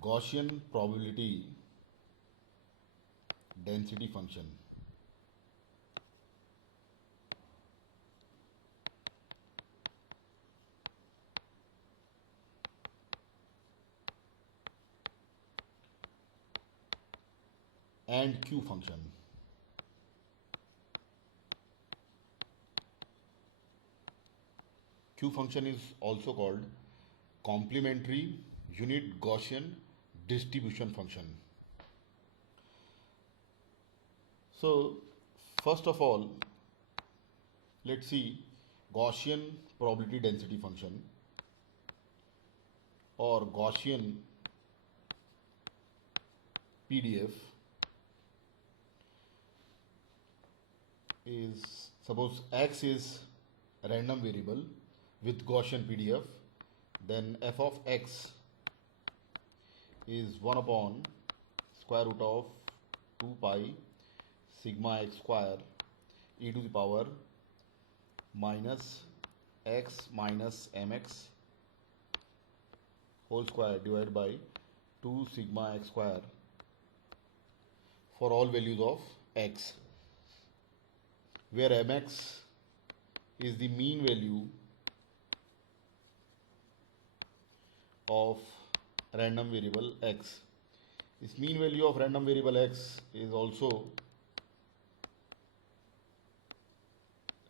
Gaussian probability density function. And Q function. Q function is also called complementary unit Gaussian distribution function. So first of all, let's see Gaussian probability density function or Gaussian PDF is, suppose x is a random variable with Gaussian PDF, then f of x is 1 upon square root of 2 pi sigma x square e to the power minus x minus mx whole square divided by 2 sigma x square for all values of x, where mx is the mean value of random variable x. This mean value of random variable x is also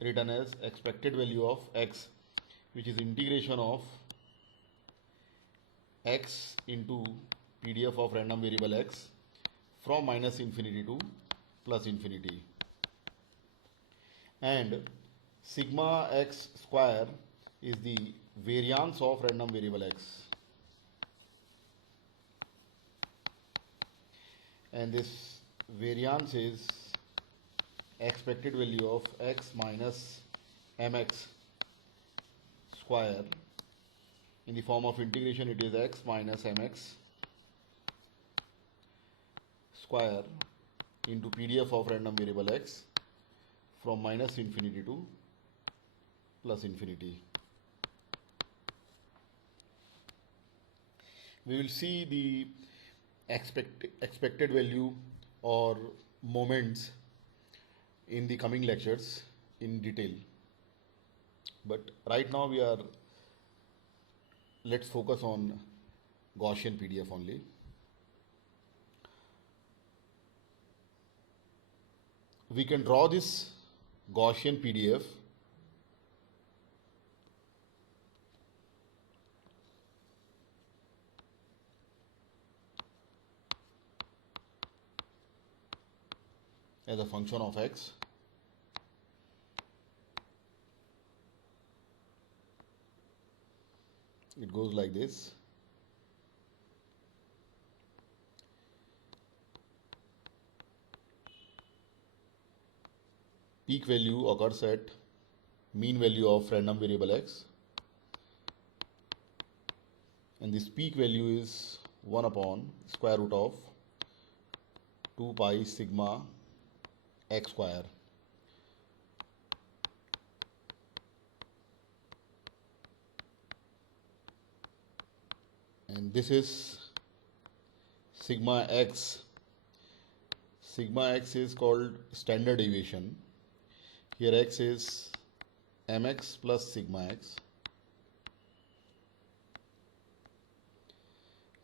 written as expected value of x, which is integration of x into PDF of random variable x from minus infinity to plus infinity. And sigma x square is the variance of random variable x, and this variance is expected value of x minus mx square. In the form of integration, it is x minus mx square into PDF of random variable x from minus infinity to plus infinity. We will see the expected value or moments in the coming lectures in detail, but right now let's focus on Gaussian PDF only. We can draw this Gaussian PDF as a function of x. It goes like this. Peak value occurs at mean value of random variable x, and this peak value is 1 upon square root of 2 pi sigma x square. And this is sigma x. Sigma x is called standard deviation. Here x is mx plus sigma x,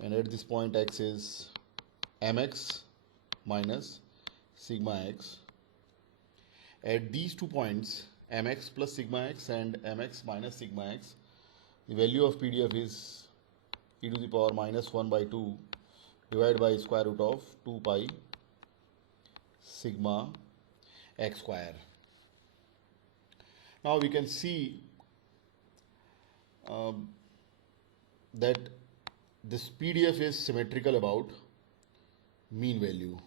and at this point x is mx minus sigma x. At these 2 points, mx plus sigma x and mx minus sigma x, the value of PDF is e to the power minus 1 by 2 divided by square root of 2 pi sigma x square. Now we can see that this PDF is symmetrical about mean value,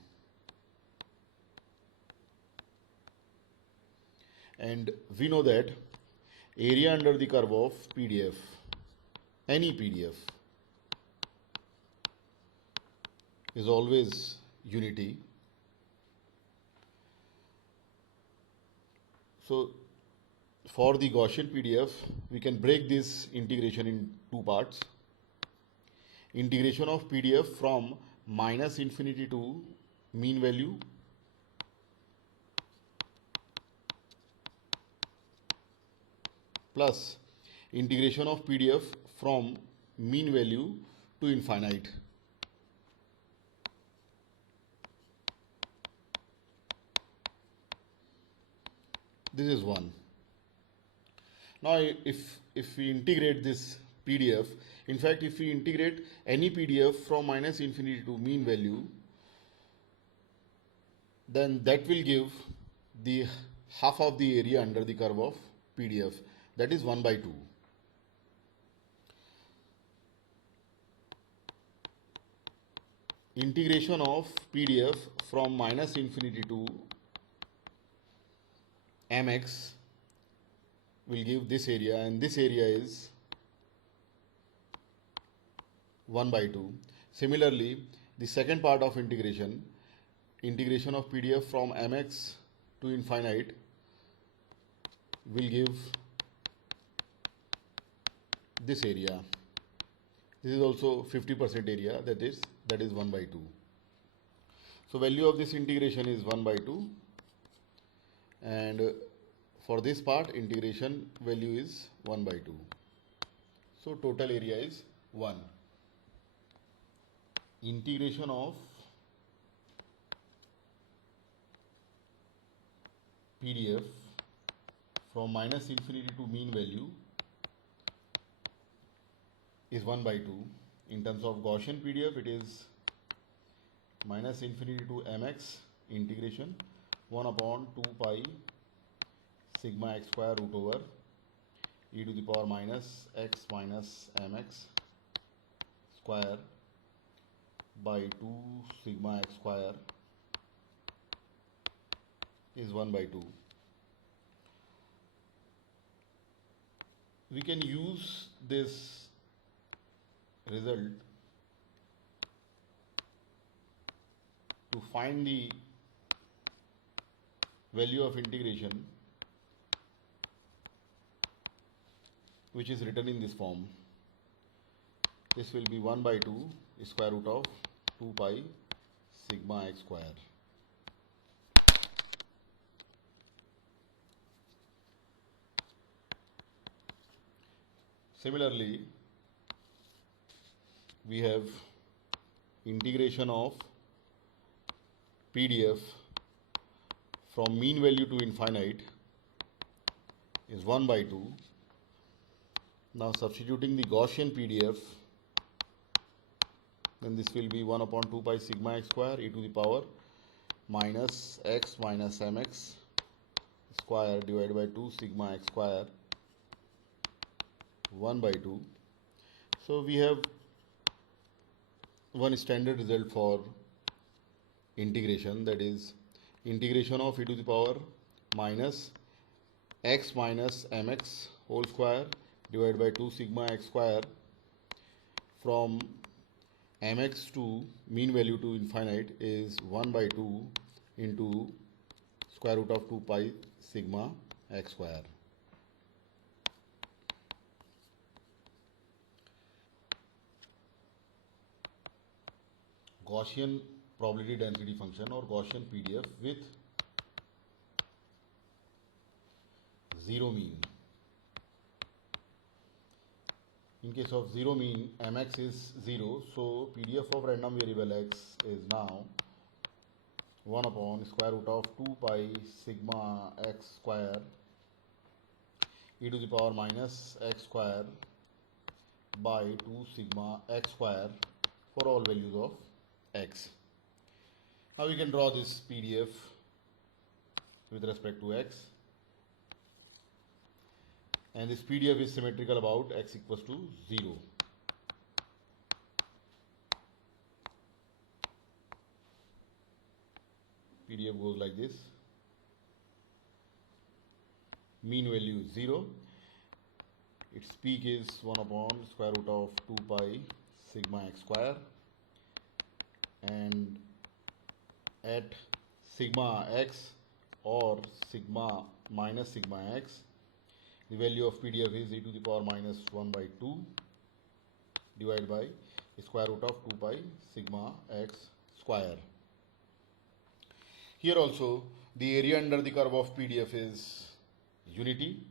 and we know that area under the curve of PDF, any PDF, is always unity. So for the Gaussian PDF, we can break this integration in 2 parts. integration of PDF from minus infinity to mean value plus integration of PDF from mean value to infinite. This is one. Now if we integrate this PDF, in fact if we integrate any PDF from minus infinity to mean value, then that will give the half of the area under the curve of PDF, that is 1 by 2. Integration of PDF from minus infinity to mx will give this area, and this area is 1 by 2. Similarly, the second part of integration of PDF from mx to infinite will give this area. This is also 50% area, that is 1 by 2. So value of this integration is 1 by 2, and for this part integration value is 1 by 2. So total area is 1. Integration of PDF from minus infinity to mean value is 1 by 2. In terms of Gaussian PDF, it is minus infinity to mx integration 1 upon 2 pi sigma x square root over e to the power minus x minus mx square by 2 sigma x square is 1 by 2. We can use this result to find the value of integration, which is written in this form. This will be 1 by 2 square root of 2 pi sigma x square. Similarly, we have integration of PDF from mean value to infinite is 1 by 2. Now substituting the Gaussian PDF, then this will be 1 upon 2 pi sigma x square e to the power minus x minus mx square divided by 2 sigma x square 1 by 2. So we have one standard result for integration, that is integration of e to the power minus x minus mx whole square divided by 2 sigma x square from mx to mean value to infinite is 1 by 2 into square root of 2 pi sigma x square. Gaussian probability density function or Gaussian PDF with zero mean. In case of zero mean, mx is 0, so PDF of random variable x is now 1 upon square root of 2 pi sigma x square e to the power minus x square by 2 sigma x square for all values of x. Now we can draw this PDF with respect to x, and this PDF is symmetrical about x equals to 0. PDF goes like this. Mean value is 0. Its peak is 1 upon square root of 2 pi sigma x square, and at sigma x or sigma minus sigma x, the value of PDF is e to the power minus 1 by 2 divided by square root of 2 pi sigma x square. Here also the area under the curve of PDF is unity.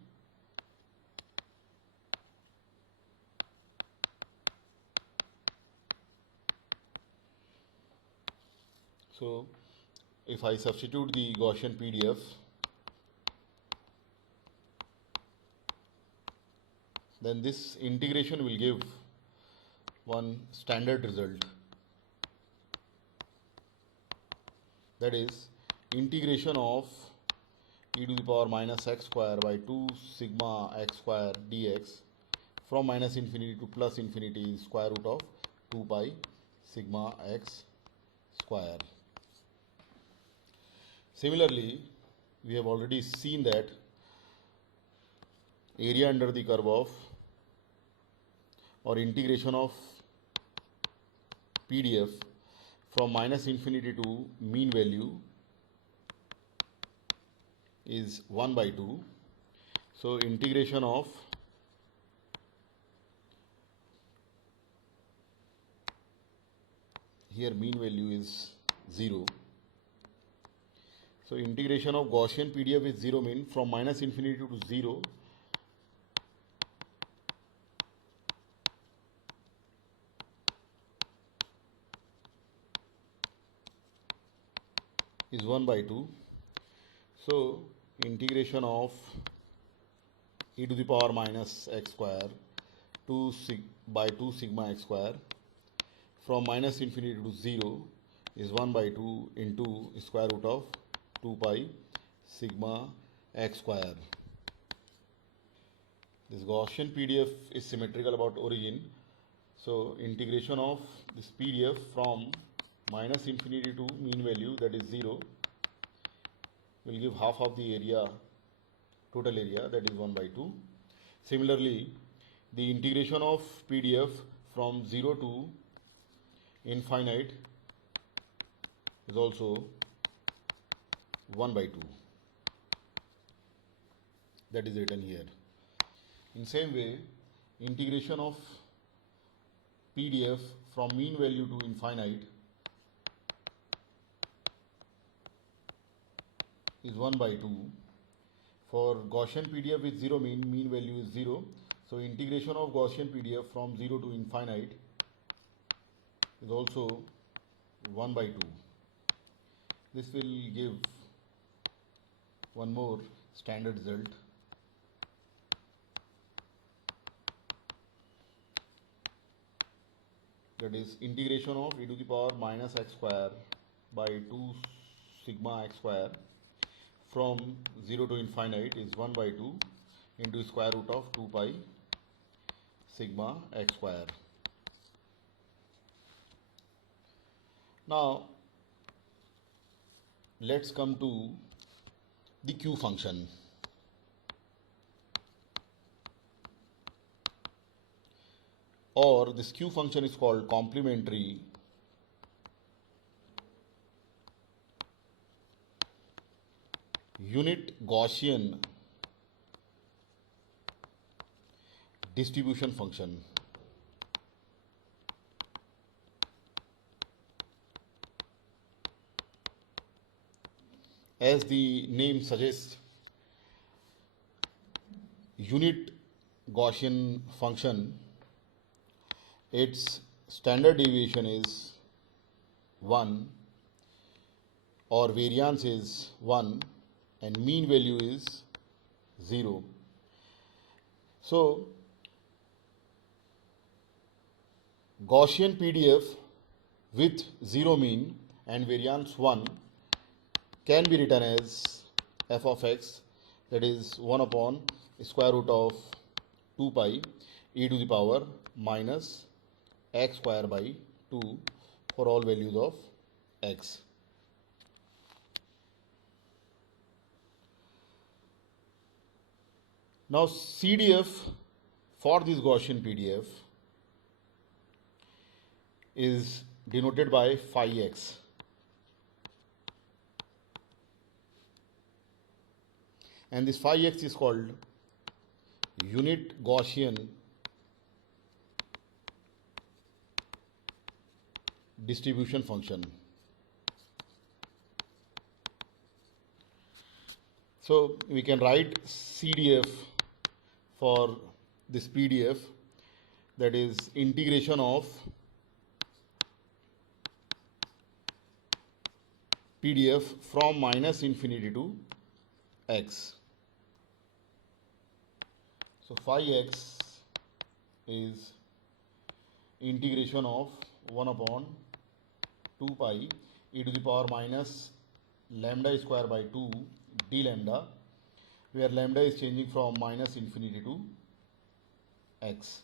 So if I substitute the Gaussian PDF, then this integration will give one standard result, that is integration of e to the power minus x square by 2 sigma x square dx from minus infinity to plus infinity is square root of 2 pi sigma x square. Similarly, we have already seen that area under the curve of or integration of PDF from minus infinity to mean value is 1 by 2. So integration of here mean value is 0. So integration of Gaussian PDF is 0 mean from minus infinity to 0 is 1 by 2. So integration of e to the power minus x square by 2 sigma x square from minus infinity to 0 is 1 by 2 into square root of 2 pi sigma x square. This Gaussian PDF is symmetrical about origin. So integration of this PDF from minus infinity to mean value, that is 0, will give half of the area, total area, that is 1 by 2. Similarly, the integration of PDF from 0 to infinite is also 1 by 2. That is written here. In same way, integration of PDF from mean value to infinite is 1 by 2. For Gaussian PDF with 0 mean value is 0. So integration of Gaussian PDF from 0 to infinite is also 1 by 2. This will give one more standard result. That is integration of e to the power minus x square by 2 sigma x square from 0 to infinite is 1 by 2 into square root of 2 pi sigma x square. Now let's come to the Q function. Or this Q function is called complementary unit Gaussian distribution function. As the name suggests, unit Gaussian function, its standard deviation is 1 or variance is 1 and mean value is 0. So Gaussian PDF with 0 mean and variance 1 can be written as f of x, that is 1 upon square root of 2 pi e to the power minus x square by 2 for all values of x. Now CDF for this Gaussian PDF is denoted by phi x. And this phi x is called unit Gaussian distribution function. So we can write CDF for this PDF, that is integration of PDF from minus infinity to x. So phi x is integration of 1 upon 2 pi e to the power minus lambda square by 2 d lambda, where lambda is changing from minus infinity to x.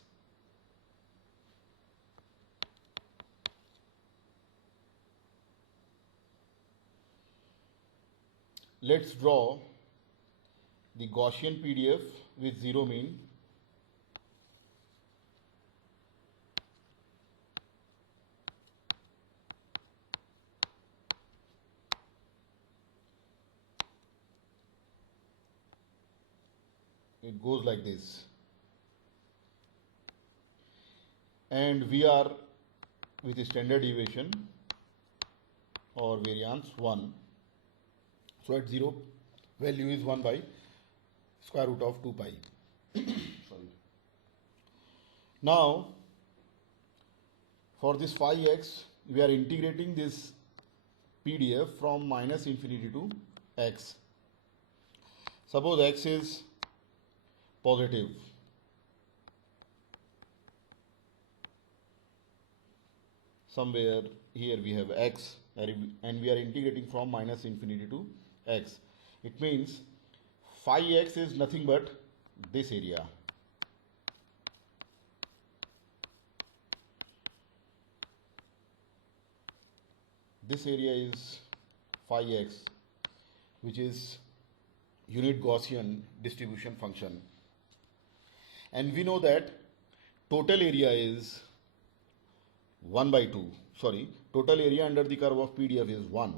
Let's draw the Gaussian PDF with zero mean. It goes like this, and we are with a standard deviation or variance 1. So at 0 value is 1 by square root of 2 pi. Sorry. Now for this phi x, we are integrating this PDF from minus infinity to x. Suppose x is positive. Somewhere here we have x, and we are integrating from minus infinity to x. It means phi x is nothing but this area. This area is phi x, which is unit Gaussian distribution function. And we know that total area is 1 by 2. Sorry, total area under the curve of PDF is 1.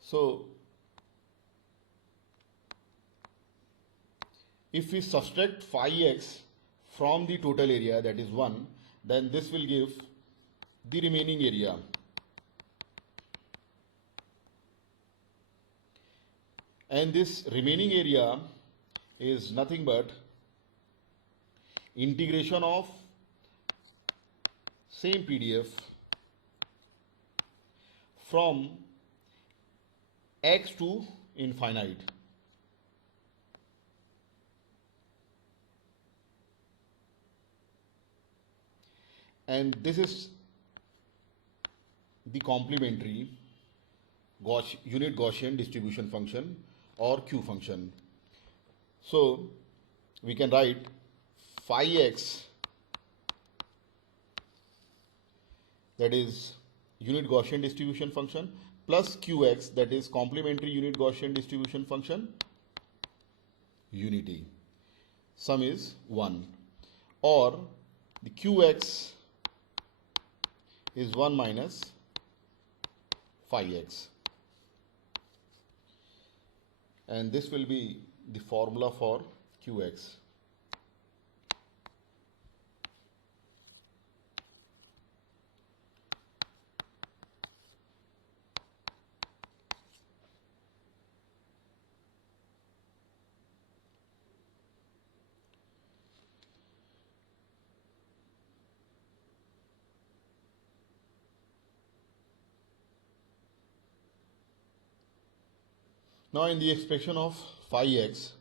So if we subtract phi x from the total area, that is 1, then this will give the remaining area. And this remaining area is nothing but integration of same PDF from x to infinite. And this is the complementary unit Gaussian distribution function or Q function. So we can write phi x, that is unit Gaussian distribution function, plus qx, that is complementary unit Gaussian distribution function, unity. Sum is 1. Or the qx is 1 minus phi x. And this will be the formula for qx. Now in the expression of phi x,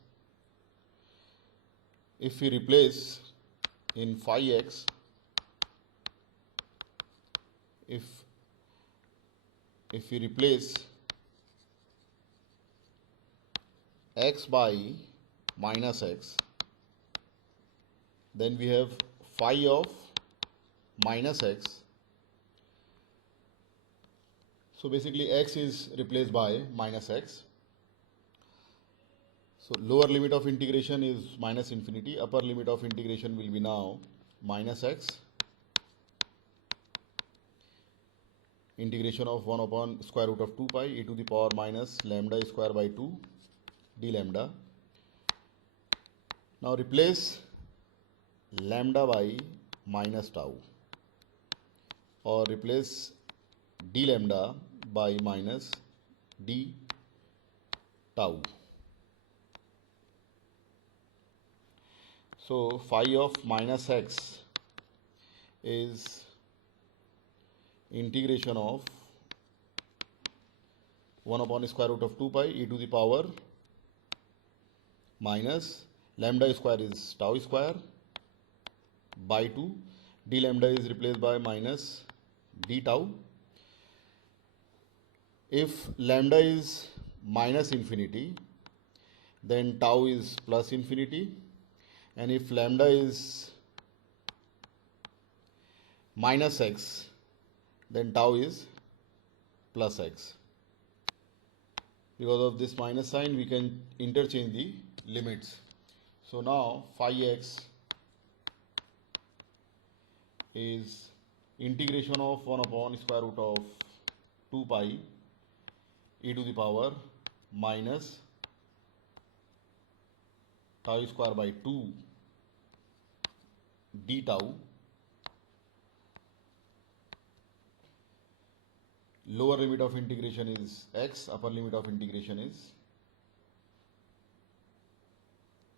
if we replace in phi x, if we replace x by minus x, then we have phi of minus x. So basically x is replaced by minus x. So lower limit of integration is minus infinity, upper limit of integration will be now minus x, integration of 1 upon square root of 2 pi e to the power minus lambda square by 2 d lambda. Now replace lambda by minus tau. or replace d lambda by minus d tau. So phi of minus x is integration of 1 upon square root of 2 pi e to the power minus lambda square is tau square by 2. D lambda is replaced by minus d tau. If lambda is minus infinity, then tau is plus infinity, and if lambda is minus x, then tau is plus x. Because of this minus sign, we can interchange the limits. So now phi x is integration of 1 upon square root of 2 pi e to the power minus tau square by 2 d tau. Lower limit of integration is x, upper limit of integration is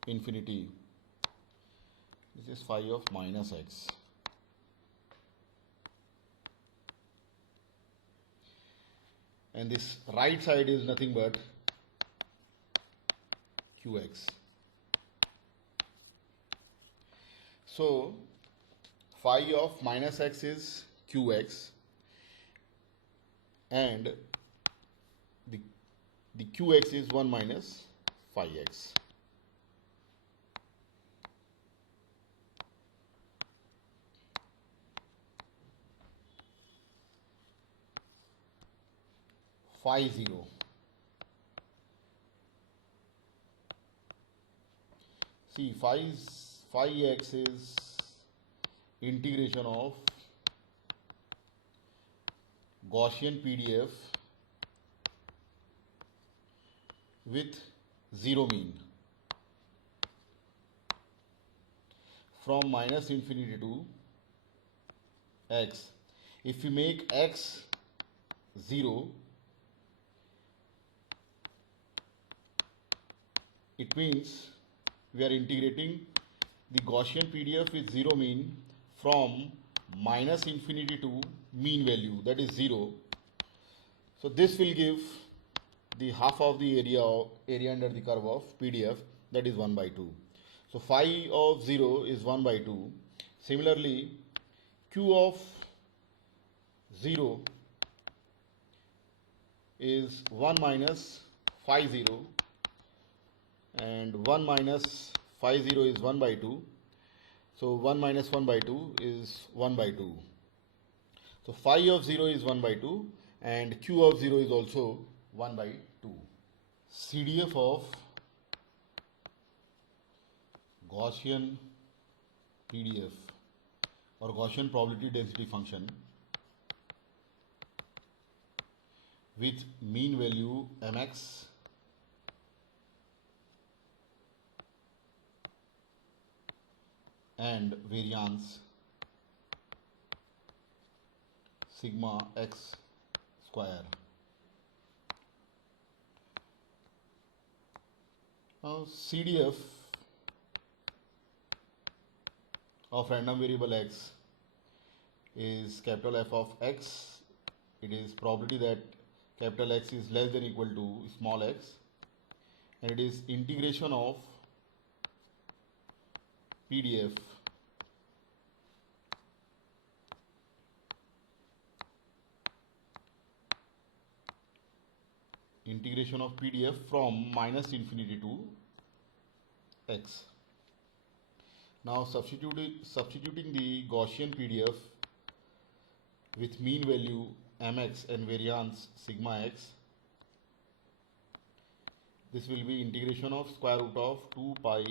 infinity. This is phi of minus x. And this right side is nothing but qx. So phi of minus x is qx, and the qx is 1 minus phi x. Phi 0. See, phi x is integration of Gaussian Pdf with zero mean from minus infinity to x. If we make x 0, it means we are integrating the Gaussian PDF with zero mean from minus infinity to mean value, that is 0. So this will give the half of the area under the curve of PDF, that is 1 by 2. So phi of 0 is 1 by 2. Similarly, q of 0 is 1 minus phi 0, and 1 minus phi 0 is 1 by 2. So 1 minus 1 by 2 is 1 by 2. So phi of 0 is 1 by 2, and q of 0 is also 1 by 2. CDF of Gaussian PDF or Gaussian probability density function with mean value mx and variance sigma x square. Now CDF of random variable x is capital F of x. It is probability that capital X is less than or equal to small x, and it is integration of PDF from minus infinity to x. Now substituting the Gaussian PDF with mean value mx and variance sigma x, this will be integration of square root of 2 pi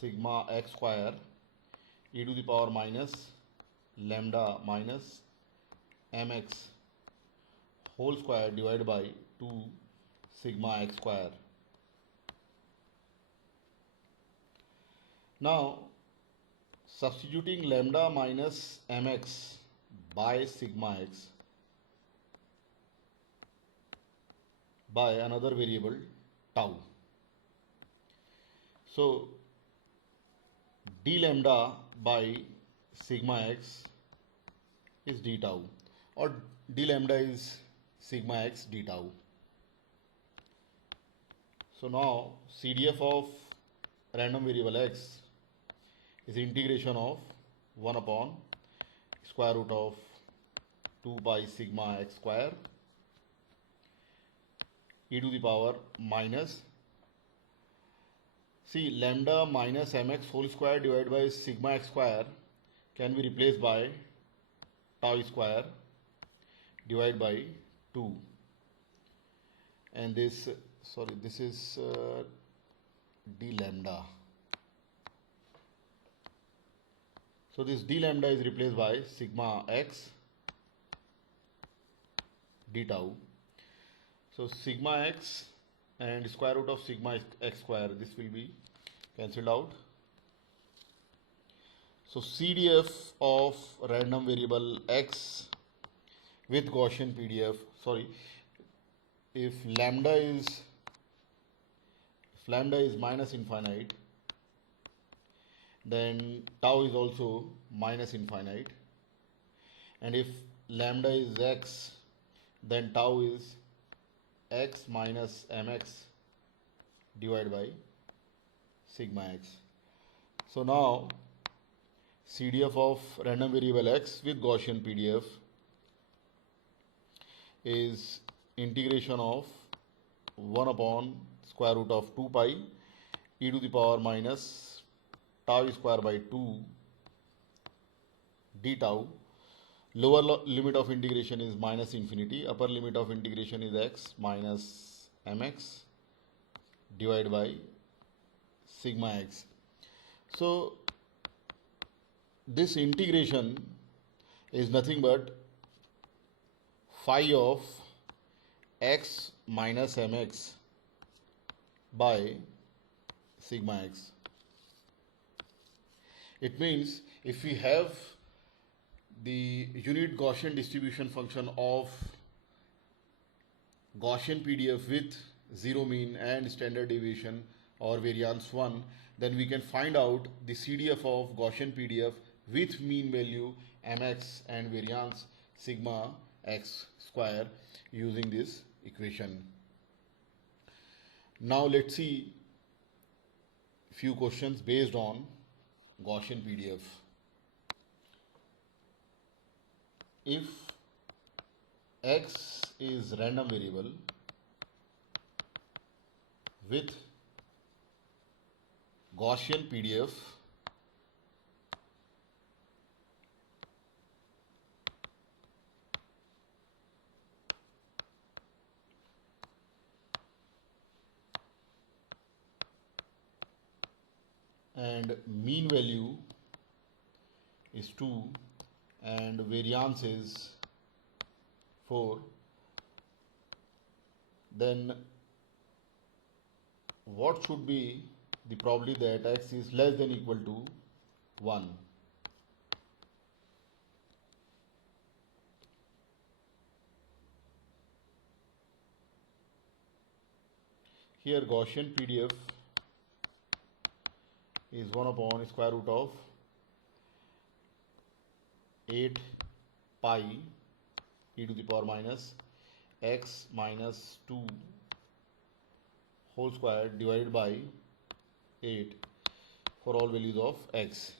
sigma x square e to the power minus lambda minus mx whole square divided by 2 sigma x square. Now substituting lambda minus mx by sigma x by another variable tau. So d lambda by sigma x is d tau, or d lambda is sigma x d tau. So now CDF of random variable x is integration of 1 upon square root of 2 pi sigma x square e to the power minus, see, lambda minus mx whole square divided by sigma x square can be replaced by tau square divided by 2, and this is d lambda. So this d lambda is replaced by sigma x d tau. So sigma x and square root of sigma x square, this will be cancelled out. So CDF of random variable x with Gaussian PDF, if lambda is minus infinite, then tau is also minus infinite, and if lambda is x, then tau is x minus mx divided by sigma x. So now CDF of random variable x with Gaussian PDF is integration of 1 upon square root of 2 pi e to the power minus tau square by 2 d tau. Lower limit of integration is minus infinity, upper limit of integration is x minus mx divided by sigma x. So this integration is nothing but phi of x minus mx by sigma x. It means if we have the unit Gaussian distribution function of Gaussian PDF with zero mean and standard deviation or variance 1, then we can find out the CDF of Gaussian PDF with mean value mx and variance sigma x square using this equation. Now let's see few questions based on Gaussian PDF. If x is random variable with Gaussian PDF and mean value is 2 and variance is 4, then what should be the probability that x is less than or equal to 1? Here Gaussian PDF is 1 upon square root of 8 pi e to the power minus x minus 2 whole square divided by 8 for all values of x.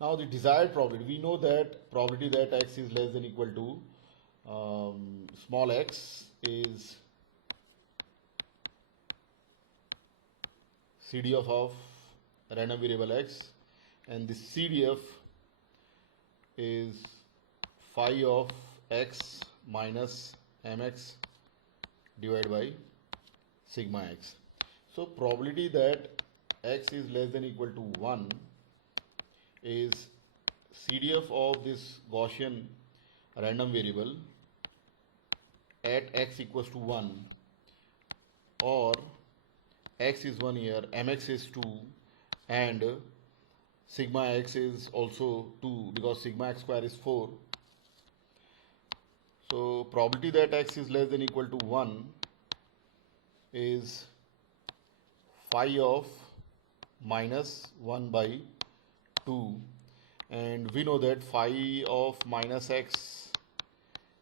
Now the desired probability, we know that probability that x is less than or equal to small x is CDF of random variable x, and the CDF is phi of x minus mx divided by sigma x. So probability that x is less than or equal to 1 is CDF of this Gaussian random variable at x equals to 1, or x is 1 here, mx is 2, and sigma x is also 2 because sigma x square is 4. So probability that x is less than or equal to 1 is phi of minus 1 by 2, and we know that phi of minus x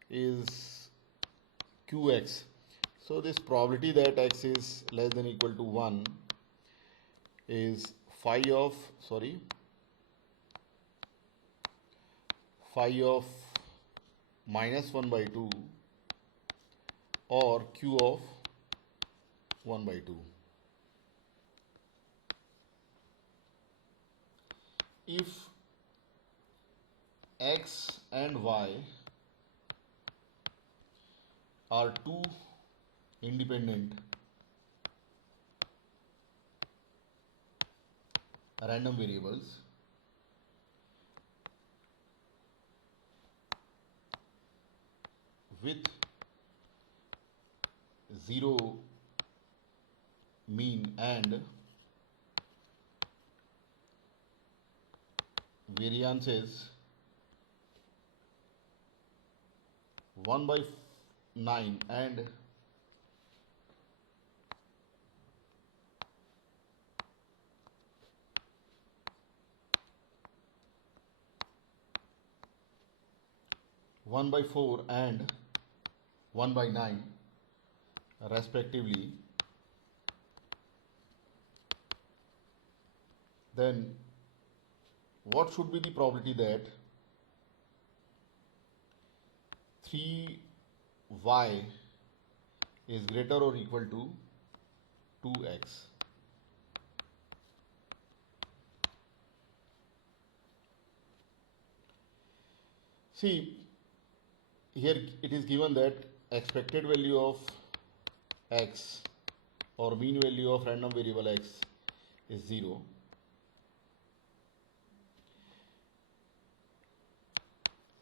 is qx. So this probability that x is less than or equal to 1 is phi of minus 1 by 2 or q of 1 by 2. If x and y are two independent random variables, with zero mean and variances 1 by 9 and 1 by 4 and 1 by 9 respectively, then what should be the probability that 3y is greater or equal to 2x? See, here it is given that expected value of x or mean value of random variable x is 0.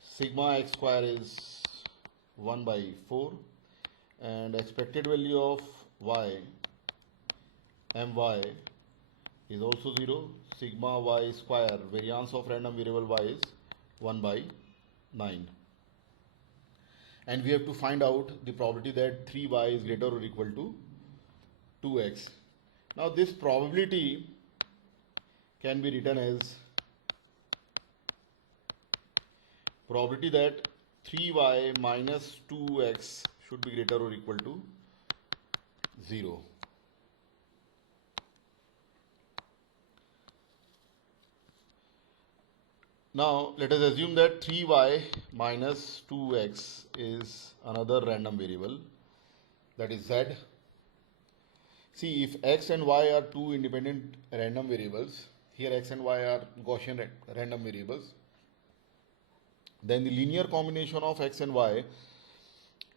Sigma x square is 1 by 4 and expected value of y, my, is also 0. Sigma y square, variance of random variable y, is 1 by 9. And we have to find out the probability that 3y is greater or equal to 2x. Now this probability can be written as probability that 3y minus 2x should be greater or equal to 0. Now let us assume that 3y minus 2x is another random variable, that is z. See, if x and y are two independent random variables, here x and y are Gaussian random variables, then the linear combination of x and y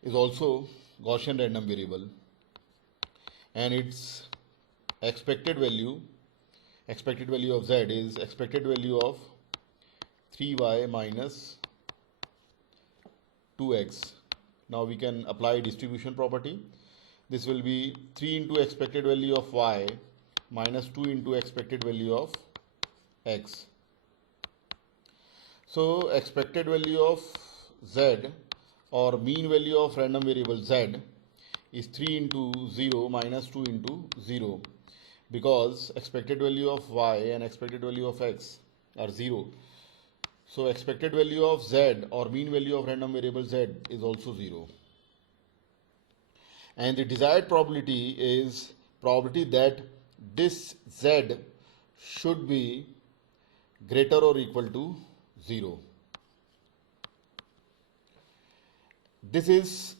is also Gaussian random variable, and its expected value of z is expected value of 3y minus 2x. Now we can apply distribution property. This will be 3 into expected value of y minus 2 into expected value of x. So expected value of z or mean value of random variable z is 3 into 0 minus 2 into 0, because expected value of y and expected value of x are 0. So expected value of z or mean value of random variable z is also 0. And the desired probability is probability that this z should be greater or equal to 0. This is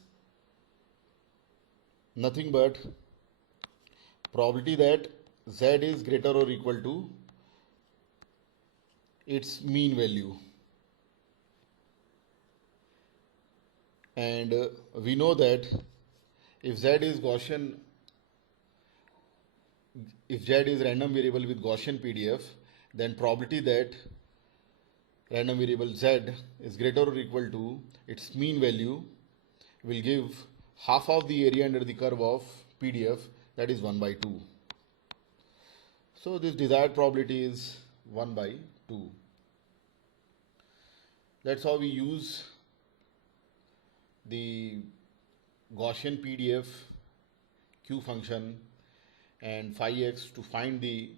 nothing but probability that z is greater or equal to its mean value, and we know that if z is random variable with Gaussian PDF, then probability that random variable z is greater or equal to its mean value will give half of the area under the curve of PDF, that is 1 by 2. So this desired probability is 1 by 2. That's how we use the Gaussian PDF Q function and phi x to find the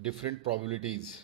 different probabilities